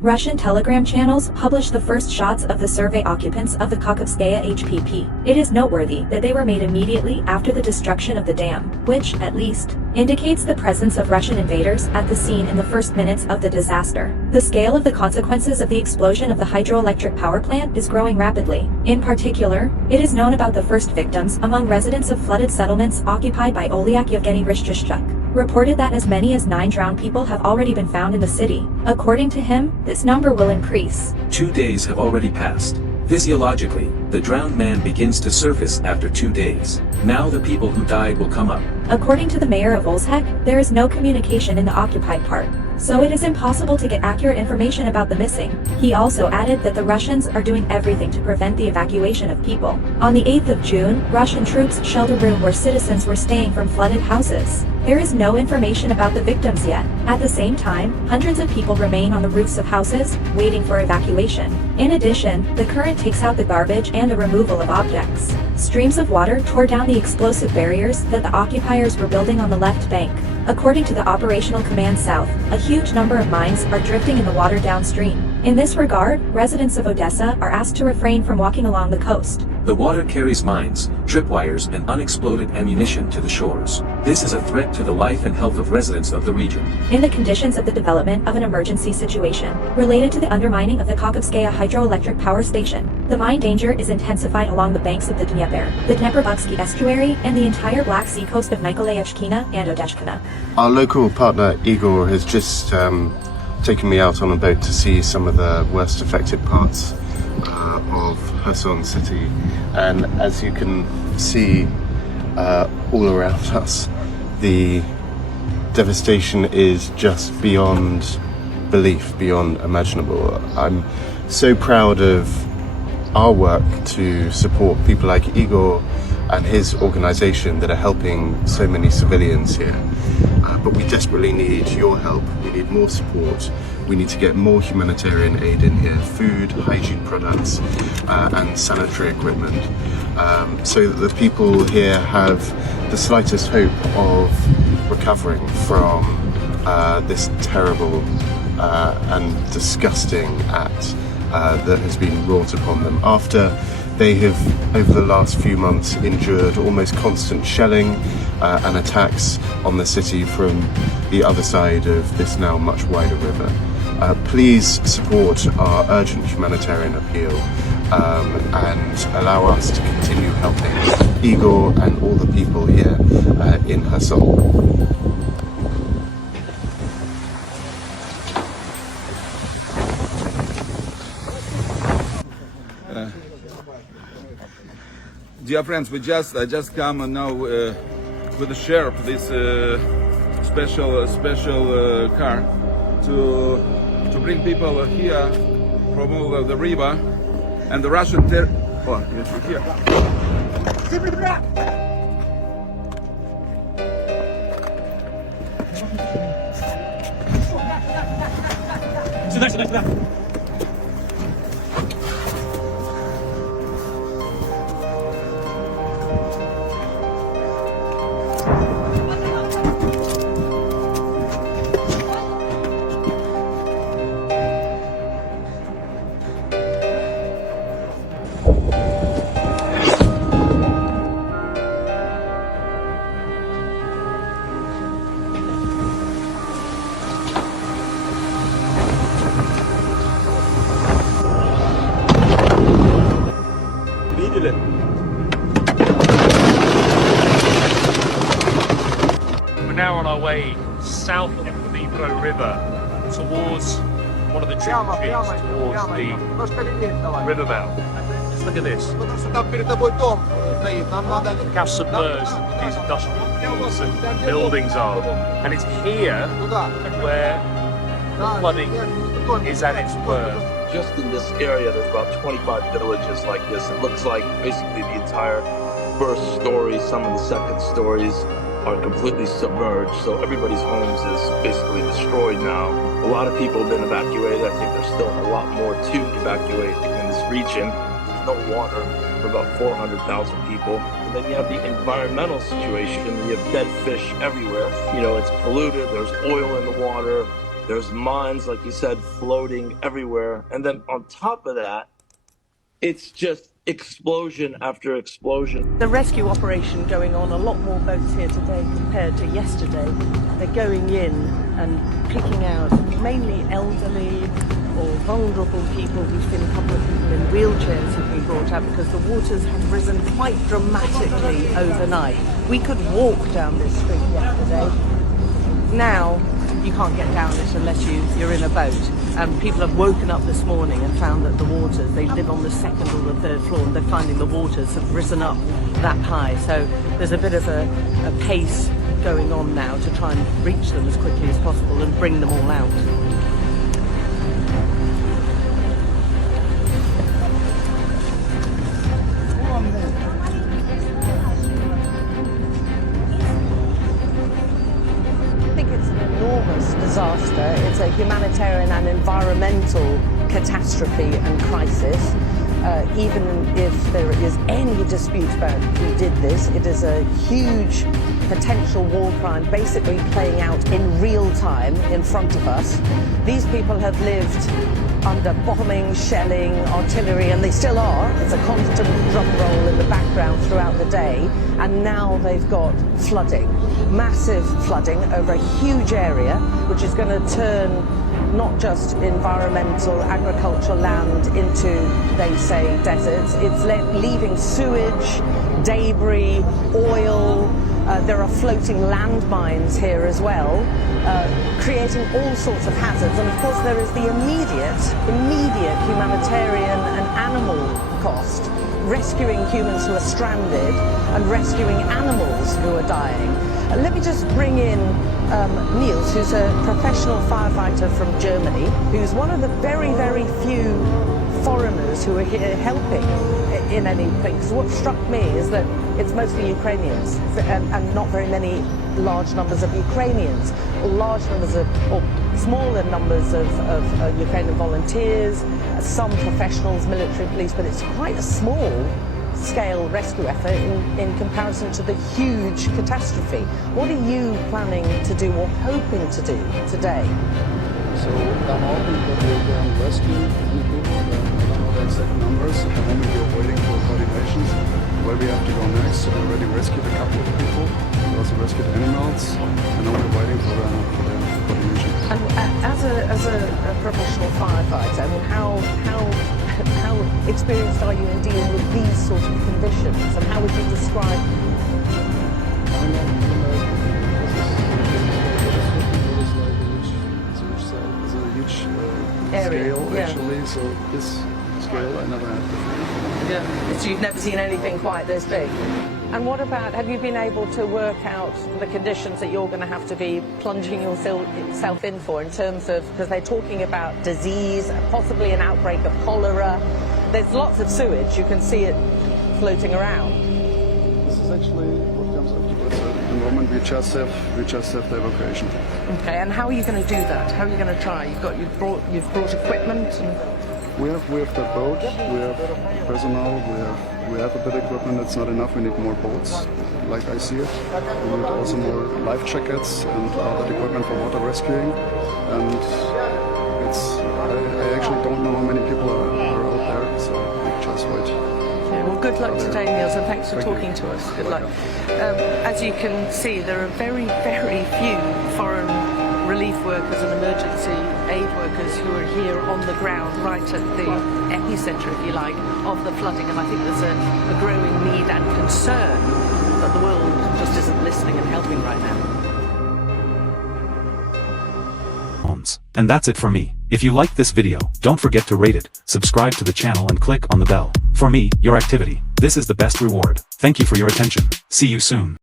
Russian telegram channels published the first shots of the survey occupants of the Kakhovskaya HPP. It is noteworthy that they were made immediately after the destruction of the dam, which, at least, indicates the presence of Russian invaders at the scene in the first minutes of the disaster. The scale of the consequences of the explosion of the hydroelectric power plant is growing rapidly. In particular, it is known about the first victims among residents of flooded settlements occupied by Olyak Yevgeny Rishchishchuk, reported that as many as 9 drowned people have already been found in the city. According to him, this number will increase. 2 days have already passed. Physiologically, the drowned man begins to surface after 2 days. Now the people who died will come up. According to the mayor of Olzhek, there is no communication in the occupied part, so it is impossible to get accurate information about the missing. He also added that the Russians are doing everything to prevent the evacuation of people. On the 8th of June, Russian troops shelled a room where citizens were staying from flooded houses. There is no information about the victims yet. At the same time, hundreds of people remain on the roofs of houses, waiting for evacuation. In addition, the current takes out the garbage and the removal of objects. Streams of water tore down the explosive barriers that the occupiers were building on the left bank. According to the Operational Command South, a huge number of mines are drifting in the water downstream. In this regard, residents of Odessa are asked to refrain from walking along the coast. The water carries mines, tripwires, and unexploded ammunition to the shores. This is a threat to the life and health of residents of the region. In the conditions of the development of an emergency situation related to the undermining of the Kakovskaya Hydroelectric Power Station, the mine danger is intensified along the banks of the Dnieper, the Dnepropetrovsk estuary, and the entire Black Sea coast of Mykolaievshkina and Odeshkina. Our local partner Igor has just taken me out on a boat to see some of the worst affected parts of Hassan City, and as you can see all around us, the devastation is just beyond belief, beyond imaginable. I'm so proud of our work to support people like Igor and his organization that are helping so many civilians here. But we desperately need your help. We need more support. We need to get more humanitarian aid in here, food, hygiene products, and sanitary equipment, so that the people here have the slightest hope of recovering from this terrible and disgusting act that has been wrought upon them after they have, over the last few months, endured almost constant shelling and attacks on the city from the other side of this now much wider river. Please support our urgent humanitarian appeal and allow us to continue helping Igor and all the people here in Hassan. Dear friends, I just come now with the sheriff, this special car to bring people here from all the river and the Russian here. Сюда. We're now on our way south of the Dnipro River towards one of the tributaries, towards the river mouth. Just look at this. Look how submerged these industrial fields and buildings are. And it's here where the flooding is at its worst. Just in this area, there's about 25 villages like this. It looks like basically the entire first story, some of the second stories are completely submerged. So everybody's homes is basically destroyed now. A lot of people have been evacuated. I think there's still a lot more to evacuate in this region. There's no water for about 400,000 people. And then you have the environmental situation. You have dead fish everywhere. You know, it's polluted. There's oil in the water. There's mines, like you said, floating everywhere. And then on top of that, it's just explosion after explosion. The rescue operation going on, a lot more boats here today compared to yesterday. They're going in and picking out mainly elderly or vulnerable people. We've seen a couple of people in wheelchairs who've been brought out because the waters have risen quite dramatically overnight. We could walk down this street yesterday. Now you can't get down it unless you're in a boat. And people have woken up this morning and found that the waters, they live on the second or the third floor, and they're finding the waters have risen up that high. So there's a bit of a pace going on now to try and reach them as quickly as possible and bring them all out. Disaster. It's a humanitarian and environmental catastrophe and crisis. Even if there is any dispute about who did this, it is a huge potential war crime basically playing out in real time in front of us. These people have lived under bombing, shelling, artillery, and they still are. It's a constant drum roll in the background throughout the day. And now they've got flooding, massive flooding over a huge area, which is going to turn not just environmental, agricultural land into, they say, deserts. It's leaving sewage, debris, oil. There are floating landmines here as well, creating all sorts of hazards. And of course there is the immediate humanitarian and animal cost, rescuing humans who are stranded and rescuing animals who are dying. Let me just bring in Niels, who's a professional firefighter from Germany, who's one of the very, very few foreigners who are here helping in anything. Because what struck me is that it's mostly Ukrainians and not very many large numbers of Ukrainians, large numbers of, or smaller numbers of Ukrainian volunteers, some professionals, military police, but it's quite a small scale rescue effort in comparison to the huge catastrophe. What are you planning to do or hoping to do today? So I'm hoping that we can rescue many people. I don't know the exact numbers. At the moment we are waiting for coordinations where we have to go next. So we already rescued a couple of people. We also rescued animals, and now we're waiting for the coordination. And as a professional firefighter, I mean, how experienced are you in dealing with these sort of conditions, and how would you describe? Area, scale, actually, so this scale I never had before. Yeah, so you've never seen anything quite this big. And what about, have you been able to work out the conditions that you're going to have to be plunging yourself in for, in terms of, because they're talking about disease, possibly an outbreak of cholera. There's lots of sewage, you can see it floating around. This is actually what comes afterwards. At the moment we just have the evacuation. Okay, and how are you going to do that? How are you going to try? You've brought equipment. We have the boat, we have personnel, we have a bit of equipment. It's not enough. We need more boats, like I see it. We need also more life jackets and other equipment for water rescuing. And I actually don't know how many people are out there, so we just wait. Yeah, well, good luck today, Niels, and thanks for talking to us. Good luck. As you can see, there are very, very few foreign relief workers and emergency aid workers who are here on the ground, right at the epicenter, if you like, of the flooding. And I think there's a growing need and concern that the world just isn't listening and helping right now. And that's it for me. If you liked this video, don't forget to rate it, subscribe to the channel and click on the bell. For me, your activity, this is the best reward. Thank you for your attention. See you soon.